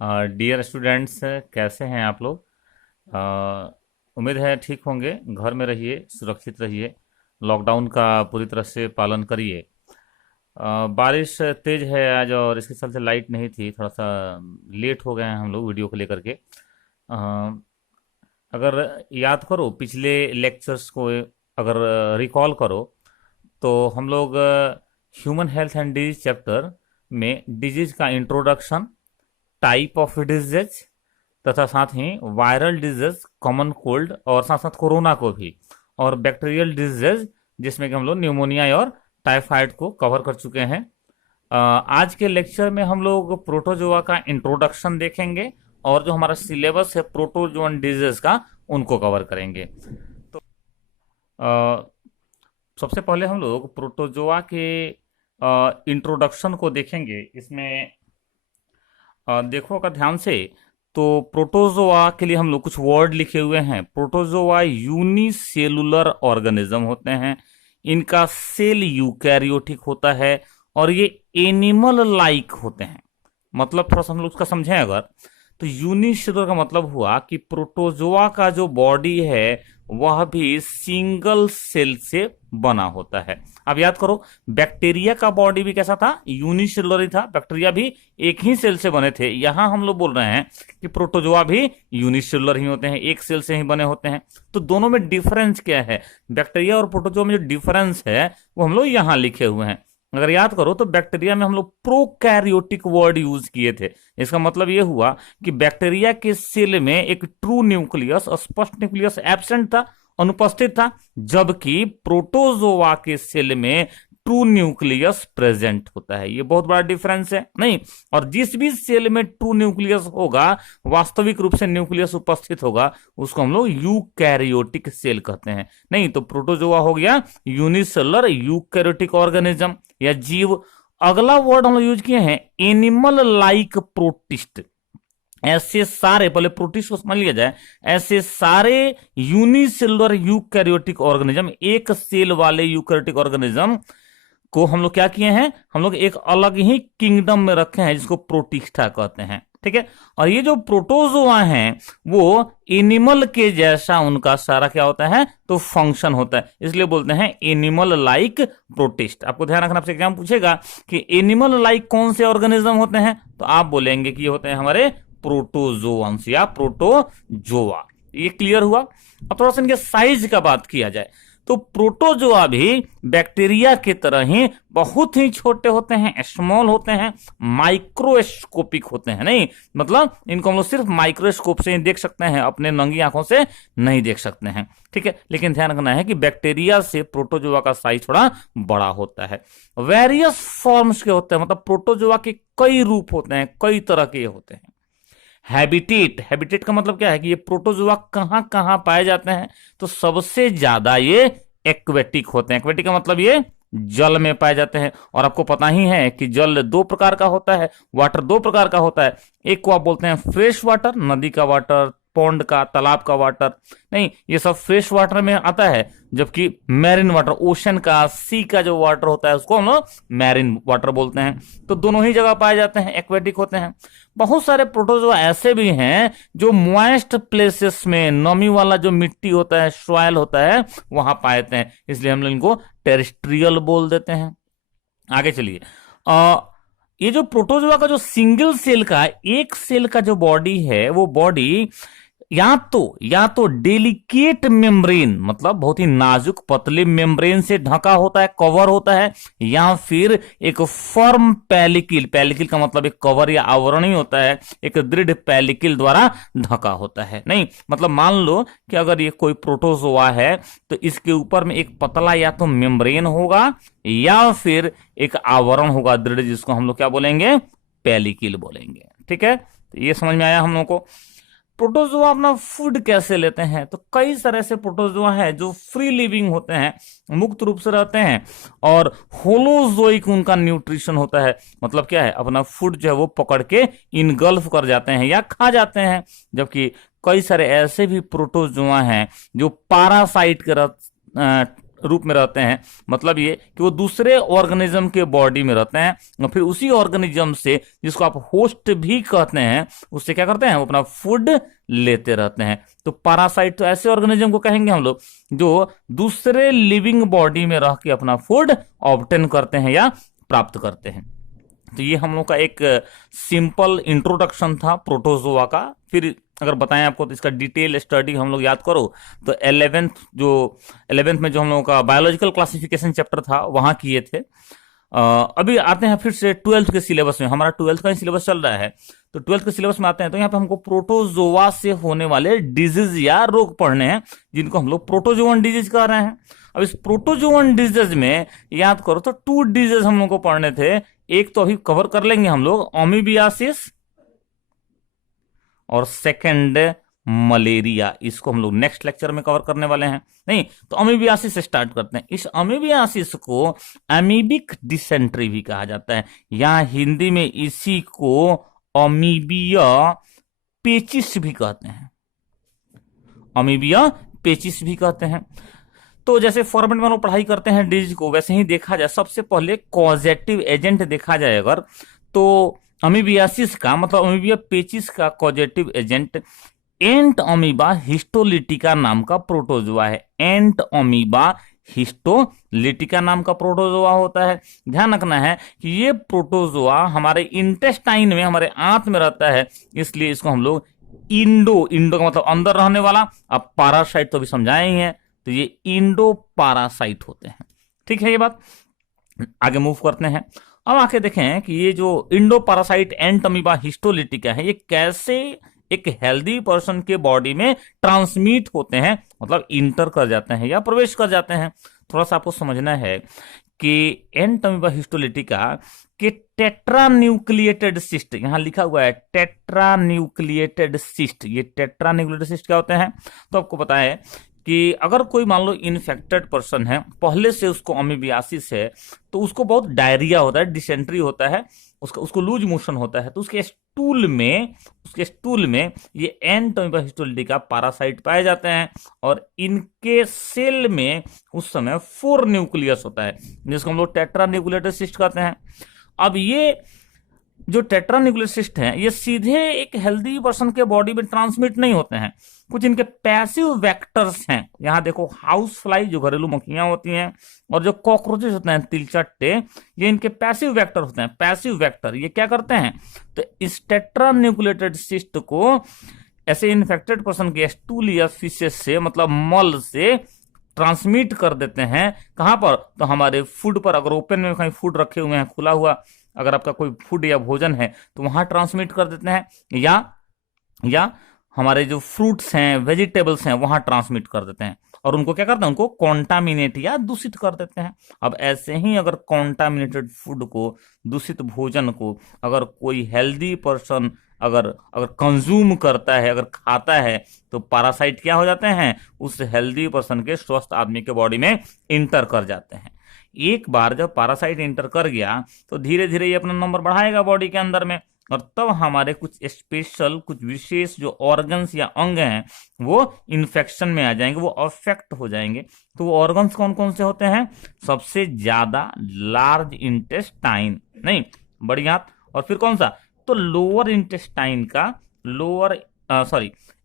Dear students, कैसे हैं आप लोग। उम्मीद है ठीक होंगे। घर में रहिए, सुरक्षित रहिए, लॉकडाउन का पूरी तरह से पालन करिए। बारिश तेज है आज और इसके चलते लाइट नहीं थी, थोड़ा सा लेट हो गए हैं हम लोग वीडियो को लेकर के। अगर याद करो पिछले लेक्चर्स को, अगर रिकॉल करो तो हम लोग human health and disease chapter में डिजीज का इंट्रोडक्शन, टाइप ऑफ डिजीज तथा साथ ही वायरल डिजीज, कॉमन कोल्ड और साथ साथ कोरोना को भी, और बैक्टीरियल डिजीज जिसमें कि हम लोग न्यूमोनिया और टाइफाइड को कवर कर चुके हैं। आज के लेक्चर में हम लोग प्रोटोजोआ का इंट्रोडक्शन देखेंगे और जो हमारा सिलेबस है प्रोटोजोअन डिजीज का, उनको कवर करेंगे। तो सबसे पहले हम लोग प्रोटोजोआ के इंट्रोडक्शन को देखेंगे। इसमें देखो अगर ध्यान से, तो प्रोटोजोआ के लिए हम लोग कुछ वर्ड लिखे हुए हैं। प्रोटोजोआ यूनिसेलुलर ऑर्गेनिज्म होते हैं, इनका सेल यूकैरियोटिक होता है और ये एनिमल लाइक होते हैं। मतलब थोड़ा सा हम लोग उसका समझें अगर, तो यूनिसेलुलर का मतलब हुआ कि प्रोटोजोआ का जो बॉडी है वह भी सिंगल सेल से बना होता है। अब याद करो, बैक्टीरिया का बॉडी भी कैसा था? यूनिसेलुलर ही था। बैक्टीरिया भी एक ही सेल से बने थे। यहां हम लोग बोल रहे हैं कि प्रोटोजोआ भी यूनिसेलुलर ही होते हैं, एक सेल से ही बने होते हैं। तो दोनों में डिफरेंस क्या है? बैक्टीरिया और प्रोटोजोआ में जो डिफरेंस है वो हम लोग यहां लिखे हुए हैं। अगर याद करो तो बैक्टीरिया में हम लोग प्रोकैरियोटिक वर्ड यूज किए थे। इसका मतलब यह हुआ कि बैक्टीरिया के सेल में एक ट्रू न्यूक्लियस, स्पष्ट न्यूक्लियस एब्सेंट था, अनुपस्थित था, जबकि प्रोटोजोआ के सेल में ट्रू न्यूक्लियस प्रेजेंट होता है। ये बहुत बड़ा डिफरेंस है नहीं? और जिस भी सेल में ट्रू न्यूक्लियस होगा, वास्तविक रूप से न्यूक्लियस उपस्थित होगा, उसको हम लोग यूकैरियोटिक सेल कहते हैं। नहीं तो प्रोटोजोआ हो गया यूनिसेलुलर यूकैरियोटिक ऑर्गेनिज्म या जीव। अगला वर्ड हम लोग यूज किए हैं एनिमल लाइक प्रोटिस्ट। ऐसे सारे, पहले प्रोटिस्ट को समझ लिया जाए, ऐसे सारे यूनिसेलुलर यूकैरियोटिक ऑर्गेनिज्म, एक सेल वाले यूकैरियोटिक ऑर्गेनिज्म को हम लोग क्या किए हैं? हम लोग एक अलग ही किंगडम में रखे हैं जिसको प्रोटिस्टा कहते हैं। ठीक है। और ये जो प्रोटोजोआ हैं वो एनिमल के जैसा उनका सारा क्या होता है? तो फंक्शन होता है, इसलिए बोलते हैं एनिमल लाइक प्रोटिस्ट। आपको ध्यान रखना, आपसे एग्जाम पूछेगा कि एनिमल लाइक कौन से ऑर्गेनिज्म होते हैं, तो आप बोलेंगे कि ये होते हैं हमारे प्रोटोजोअन्स या प्रोटोजोआ। ये क्लियर हुआ। अब थोड़ा सा इनके साइज का बात किया जाए तो प्रोटोजोआ भी बैक्टीरिया की तरह ही बहुत ही छोटे होते हैं, स्मॉल होते हैं, माइक्रोस्कोपिक होते हैं। नहीं मतलब इनको हम लोग सिर्फ माइक्रोस्कोप से ही देख सकते हैं, अपने नंगी आंखों से नहीं देख सकते हैं। ठीक है। लेकिन ध्यान रखना है कि बैक्टीरिया से प्रोटोजोआ का साइज थोड़ा बड़ा होता है। वेरियस फॉर्म्स के होते हैं, मतलब प्रोटोजोआ के कई रूप होते हैं, कई तरह के होते हैं। हैबिटेट, हैबिटेट का मतलब क्या है कि ये प्रोटोजोआ कहां कहां पाए जाते हैं? तो सबसे ज्यादा ये एक्वेटिक होते हैं। एक्वेटिक का मतलब ये जल में पाए जाते हैं। और आपको पता ही है कि जल दो प्रकार का होता है, वाटर दो प्रकार का होता है। एक को आप बोलते हैं फ्रेश वाटर, नदी का वाटर, पौंड का, तालाब का वाटर। नहीं, ये सब फ्रेश वाटर में आता है, जबकि मैरिन वाटर, ओशन का, सी का जो वाटर होता है उसको हम लोग मैरिन वाटर बोलते हैं। तो दोनों ही जगह पाए जाते हैं, एक्वेटिक होते हैं। बहुत सारे प्रोटोजोआ ऐसे भी हैं जो मॉइस्ट प्लेसेस में, नमी वाला जो मिट्टी होता है, सॉइल होता है, वहां पाए जाते हैं, इसलिए हम लोग इनको टेरेस्ट्रियल बोल देते हैं। आगे चलिए। ये जो प्रोटोजोआ का जो सिंगल सेल का, एक सेल का जो बॉडी है, वो बॉडी या तो डेलिकेट मेम्ब्रेन, मतलब बहुत ही नाजुक पतले मेम्ब्रेन से ढका होता है, कवर होता है, या फिर एक फर्म पैलिकिल, पैलिकिल का मतलब एक कवर या आवरण ही होता है, एक दृढ़ पैलिकिल द्वारा ढका होता है। नहीं मतलब मान लो कि अगर ये कोई प्रोटोजोआ है तो इसके ऊपर में एक पतला या तो मेम्ब्रेन होगा या फिर एक आवरण होगा दृढ़, जिसको हम लोग क्या बोलेंगे? पैलिकिल बोलेंगे। ठीक है, तो ये समझ में आया हम लोग को। प्रोटोजोआ अपना फूड कैसे लेते हैं? तो कई तरह से प्रोटोजोआ है जो फ्री लिविंग होते हैं, मुक्त रूप से रहते हैं, और होलोजोइक उनका न्यूट्रिशन होता है। मतलब क्या है? अपना फूड जो है वो पकड़ के इनगल्फ कर जाते हैं या खा जाते हैं। जबकि कई सारे ऐसे भी प्रोटोजोआ हैं जो पैरासाइट के रूप में रहते हैं, मतलब ये कि वो दूसरे ऑर्गेनिज्म के बॉडी में रहते हैं और फिर उसी ऑर्गेनिज्म से, जिसको आप होस्ट भी कहते हैं, उससे क्या करते हैं, वो अपना फूड लेते रहते हैं। तो पैरासाइट तो ऐसे ऑर्गेनिज्म को कहेंगे हम लोग जो दूसरे लिविंग बॉडी में रह के अपना फूड ऑब्टेन करते हैं या प्राप्त करते हैं। तो ये हम लोग का एक सिंपल इंट्रोडक्शन था प्रोटोजोआ का। फिर अगर बताएं आपको तो इसका डिटेल स्टडी हम लोग याद करो तो 11th में जो हम लोगों का बायोलॉजिकल क्लासिफिकेशन चैप्टर था वहां किए थे। अभी आते हैं फिर से 12th के सिलेबस में। हमारा 12th का ही सिलेबस चल रहा है, तो 12th के सिलेबस में आते हैं। तो यहाँ पे हमको प्रोटोजोआ से होने वाले डिजीज या रोग पढ़ने हैं, जिनको हम लोग प्रोटोजोअन डिजीज कह रहे हैं। अब इस प्रोटोजोअन डिजीज में याद करो तो 2 डिजीज हम लोग को पढ़ने थे। एक तो अभी कवर कर लेंगे हम लोग, अमीबियासिस, और सेकंड मलेरिया। इसको हम लोग नेक्स्ट लेक्चर में कवर करने वाले हैं। नहीं तो अमीबियासिस से स्टार्ट करते हैं। इस अमीबियासिस को अमीबिक डिसेंट्री भी कहा जाता है, या हिंदी में इसी को अमीबिया पेचिस भी कहते हैं। अमीबिया पेचिस भी कहते हैं। तो जैसे फॉर्मेट में हम लोग पढ़ाई करते हैं डिजीज को, वैसे ही देखा जाए सबसे पहले कॉजेटिव एजेंट देखा जाए अगर, तो अमीबियासिस का मतलब अमीबिया पेचिस का कॉजेटिव एजेंट एंट अमीबा हिस्टोलिटिका नाम का प्रोटोजोआ है। एंट अमीबा हिस्टोलिटिका नाम का प्रोटोजोआ होता है। ध्यान रखना है कि ये प्रोटोजोआ हमारे इंटेस्टाइन में, हमारे आंत में रहता है, इसलिए इसको हम लोग इंडो का मतलब अंदर रहने वाला, अब पैरासाइट तो भी समझाए ही हैं, तो ये इंडो पैरासाइट होते हैं। ठीक है, ये बात। आगे मूव करते हैं। अब आके देखें कि ये जो इंडो पैरासाइट एंट अमीबा हिस्टोलिटिका है, ये कैसे एक हेल्दी पर्सन के बॉडी में ट्रांसमिट होते हैं, मतलब इंटर कर जाते हैं या प्रवेश कर जाते हैं। थोड़ा सा आपको समझना है कि एंट अमीबा हिस्टोलिटिका के टेट्रान्यूक्लिएटेड सिस्ट, यहां लिखा हुआ है टेट्रान्यूक्लिएटेड सिस्ट। ये टेट्रान्यूक्लिएटेड सिस्ट क्या होते हैं, तो आपको पता है कि अगर कोई मान लो इन्फेक्टेड पर्सन है, पहले से उसको अमीबियासिस है, तो उसको बहुत डायरिया होता है, डिसेंट्री होता है, उसको लूज मोशन होता है, तो उसके स्टूल में ये एंट अमीबा हिस्टोलिटिका पैरासाइट पाए जाते हैं, और इनके सेल में उस समय 4 न्यूक्लियस होता है, जिसको हम लोग टेट्रान्यूक्लिएटेड सिस्ट कहते हैं। अब ये जो टेट्रान्यूक्लिएटेड सिस्ट हैं, ये सीधे एक हेल्दी पर्सन के बॉडी में ट्रांसमिट नहीं होते हैं, कुछ इनके पैसिव वेक्टर्स हैं। यहां देखो, हाउस फ्लाई जो घरेलू मक्खियां होती हैं, और जो कॉकरोचेस होते हैं तिलचट्टे, ये इनके पैसिव वेक्टर होते हैं। पैसिव वेक्टर ये क्या करते हैं, तो इस टेट्रान्यूक्लिएटेड सिस्ट को ऐसे इन्फेक्टेड पर्सन के स्टूल या फीसेस से, मतलब मल से ट्रांसमिट कर देते हैं। कहां पर, तो हमारे फूड पर। अगर ओपन में कहीं फूड रखे हुए हैं, खुला हुआ अगर आपका कोई फूड या भोजन है, तो वहां ट्रांसमिट कर देते हैं, या हमारे जो फ्रूट्स हैं, वेजिटेबल्स हैं, वहां ट्रांसमिट कर देते हैं, और उनको क्या करते हैं, उनको कॉन्टामिनेट या दूषित कर देते हैं। अब ऐसे ही अगर कॉन्टामिनेटेड फूड को, दूषित भोजन को अगर कोई हेल्दी पर्सन अगर कंज्यूम करता है, अगर खाता है, तो पैरासाइट क्या हो जाते हैं, उस हेल्दी पर्सन के, स्वस्थ आदमी के बॉडी में इंटर कर जाते हैं। एक बार जब पैरासाइट इंटर कर गया तो धीरे धीरे ये अपना नंबर बढ़ाएगा बॉडी के अंदर में, और तब हमारे कुछ स्पेशल, कुछ विशेष जो ऑर्गन्स या अंग हैं, वो इन्फेक्शन में आ जाएंगे, वो अफेक्ट हो जाएंगे। तो वो ऑर्गन्स कौन कौन से होते हैं, सबसे ज्यादा लार्ज इंटेस्टाइन, नहीं बड़ी आंत, और फिर कौन सा, तो लोअर इंटेस्टाइन का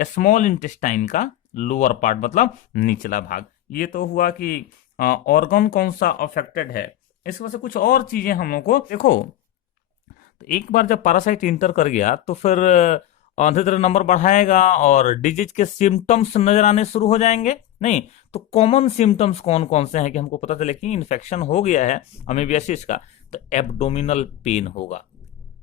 स्मॉल इंटेस्टाइन का लोअर पार्ट, मतलब निचला भाग। ये तो हुआ कि ऑर्गन कौन सा अफेक्टेड है। इसकी वजह से कुछ और चीजें हम लोग को देखो, तो एक बार जब पैरासाइट इंटर कर गया तो फिर धीरे धीरे नंबर बढ़ाएगा और डिजीज के सिम्टम्स नजर आने शुरू हो जाएंगे। नहीं तो कॉमन सिम्टम्स कौन कौन से हैं कि हमको पता चले कि इन्फेक्शन हो गया है अमीबियासिस का, तो एब्डोमिनल पेन होगा।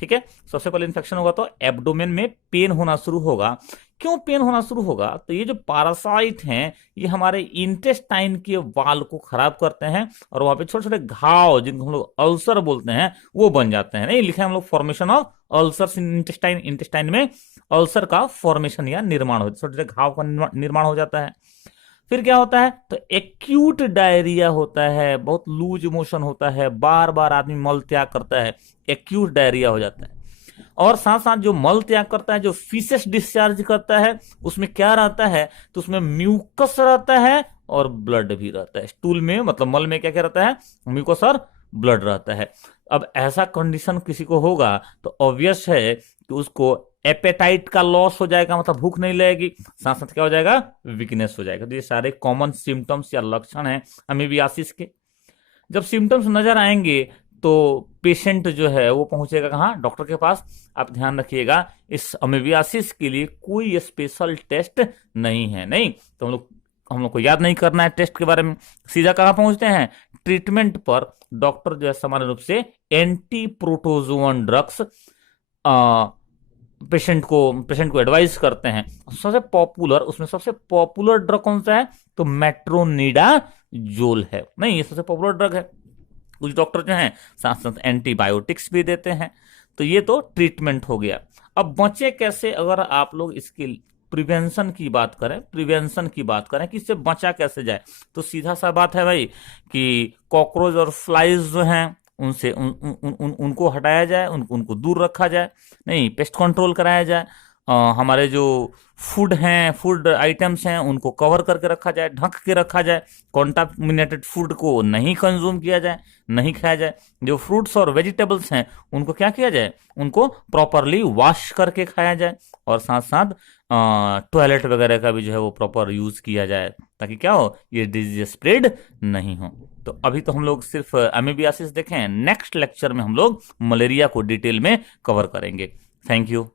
ठीक है, सबसे पहले इन्फेक्शन होगा तो एब्डोमेन में पेन होना शुरू होगा। क्यों पेन होना शुरू होगा, तो ये जो पैरासाइट हैं, ये हमारे इंटेस्टाइन के वाल को खराब करते हैं, और वहां पे छोटे छोटे घाव, जिनको हम लोग अल्सर बोलते हैं, वो बन जाते हैं। नहीं लिखा है हम लोग, formation of ulcers in intestine. Intestine में अल्सर का फॉर्मेशन या निर्माण हो, छोटे छोटे घाव का निर्माण हो जाता है। फिर क्या होता है, तो एक्यूट डायरिया होता है, बहुत लूज मोशन होता है, बार बार आदमी मल त्याग करता है, एक्यूट डायरिया हो जाता है। और साथ साथ जो मल त्याग करता है, जो फीसेस डिस्चार्ज करता है, उसमें क्या रहता है, तो उसमें म्यूकस रहता है और ब्लड भी रहता है। स्टूल में मतलब मल में क्या क्या रहता है, म्यूकस और ब्लड रहता है। अब ऐसा कंडीशन किसी को होगा तो ऑब्वियस है कि उसको एपेटाइट का लॉस हो जाएगा, मतलब भूख नहीं लगेगी, साथ साथ क्या हो जाएगा, वीकनेस हो जाएगा। तो ये सारे कॉमन सिम्टम्स या लक्षण हैं अमीबियासिस के। जब सिम्टम्स नजर आएंगे तो पेशेंट जो है वो पहुंचेगा कहाँ, डॉक्टर के पास। आप ध्यान रखिएगा इस अमीबियासिस के लिए कोई स्पेशल टेस्ट नहीं है, नहीं तो हम लोग को याद नहीं करना है टेस्ट के बारे में। सीधा कहाँ पहुंचते हैं, ट्रीटमेंट पर। डॉक्टर जो है सामान्य रूप से एंटी प्रोटोजोअन ड्रग्स पेशेंट को एडवाइस करते हैं। सबसे पॉपुलर, उसमें सबसे पॉपुलर ड्रग कौन सा है, तो मेट्रोनिडाजोल है, नहीं ये सबसे पॉपुलर ड्रग है। कुछ डॉक्टर जो हैं साथ साथ एंटीबायोटिक्स भी देते हैं। तो ये तो ट्रीटमेंट हो गया। अब बचे कैसे, अगर आप लोग इसकी प्रिवेंशन की बात करें, कि इससे बचा कैसे जाए, तो सीधा सा बात है भाई कि कॉकरोच और फ्लाइज जो हैं उनसे उनको हटाया जाए, उनको दूर रखा जाए, नहीं पेस्ट कंट्रोल कराया जाए। हमारे जो फूड आइटम्स हैं उनको कवर करके रखा जाए, ढक के रखा जाए। कॉन्टामिनेटेड फूड को नहीं कंज्यूम किया जाए, नहीं खाया जाए। जो फ्रूट्स और वेजिटेबल्स हैं उनको क्या किया जाए, उनको प्रॉपरली वॉश करके खाया जाए। और साथ साथ टॉयलेट वगैरह का भी जो है वो प्रॉपर यूज किया जाए, ताकि क्या हो, ये डिजीज स्प्रेड नहीं हो। तो अभी तो हम लोग सिर्फ अमीबियासिस देखें, नेक्स्ट लेक्चर में हम लोग मलेरिया को डिटेल में कवर करेंगे। Thank you.